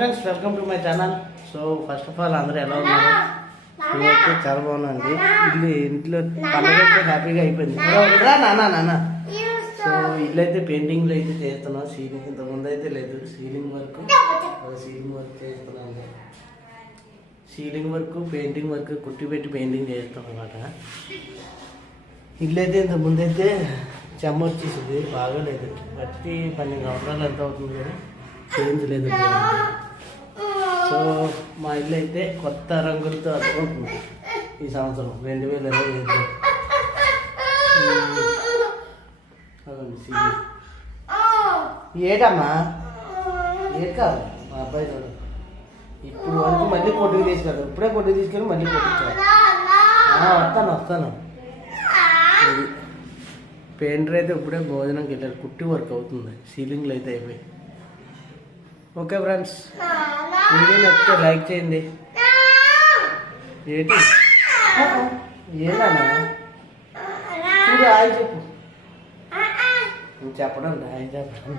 Friends, welcome to my channel. So first of all అందరూ ఎలా ఉన్నారు? నేనైతే చాలా బాగున్నాండి. ఇంట్లో పండుగ హ్యాపీగా అయిపోయింది. నాన్న సో ఇల్లు అయితే పెయింటింగ్లు అయితే చేస్తున్నాం. సీలింగ్ ఇంతకుముందు అయితే లేదు, సీలింగ్ వర్క్ చేస్తున్నాను. సీలింగ్ వర్క్, పెయింటింగ్ వర్క్, కుట్టి పెట్టి పెయింటింగ్ చేస్తాం అన్నమాట. ఇల్లు అయితే ఇంతకుముందు అయితే చెమ్మ వచ్చేసింది, బాగాలేదు. బట్టి 12 సంవత్సరాలు ఎంత అవుతుంది కానీ చేంజ్ లేదు. సో మా ఇల్లు అయితే కొత్త రంగులతో అతుకుంటుంది ఈ సంవత్సరం 2025. ఏటమ్మా ఏట్ కాదు మా అబ్బాయి చూడు. ఇప్పుడు వరకు మళ్ళీ కొట్టుకు తీసుకెళ్తాను. ఇప్పుడే కొట్టుకు తీసుకెళ్ళి మళ్ళీ కొట్టించాను. వస్తాను. ఇది పెయింటర్ అయితే ఇప్పుడే భోజనంకి వెళ్ళారు. కుట్టి వర్క్ అవుతుంది, సీలింగ్లు అయితే అయిపోయి. ఓకే ఫ్రెండ్స్, వీడియో నచ్చితే లైక్ చేయండి. ఏంటి ఏనా చూడు, హాయ్ చెప్పు. నువ్వు చెప్పడం హాయ్ చెప్పడం